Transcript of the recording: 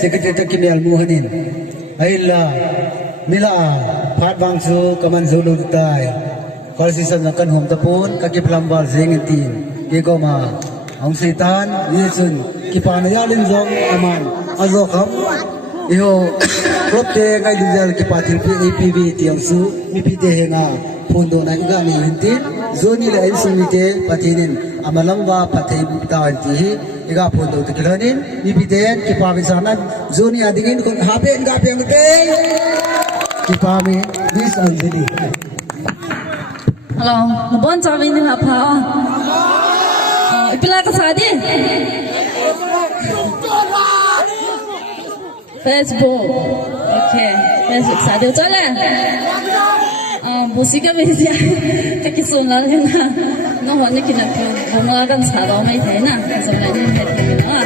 secretary kimel muhanin aila mila phat bangsu kaman zulu tai kalsisan kan hom tapun kakiplambar zengentin kegoma ang setan yesun kipana lin zong aman azokam iho propte ngai dijal kipatil PAPV tiang su mi pite henga pundo na iga mi hintin zoni le ai sumite patinin amalamba pathai butan ti iga pundo tikilanin mi piten kipami sanan zoni adingin kon haben ga pengte kipami this anjali hello bon chawi ni la pha ipila ka sadi Facebook okay Facebook sadi chale musika media kakisun la na no hone kina ko bunga kan sa do mai thai na so la ni he thai na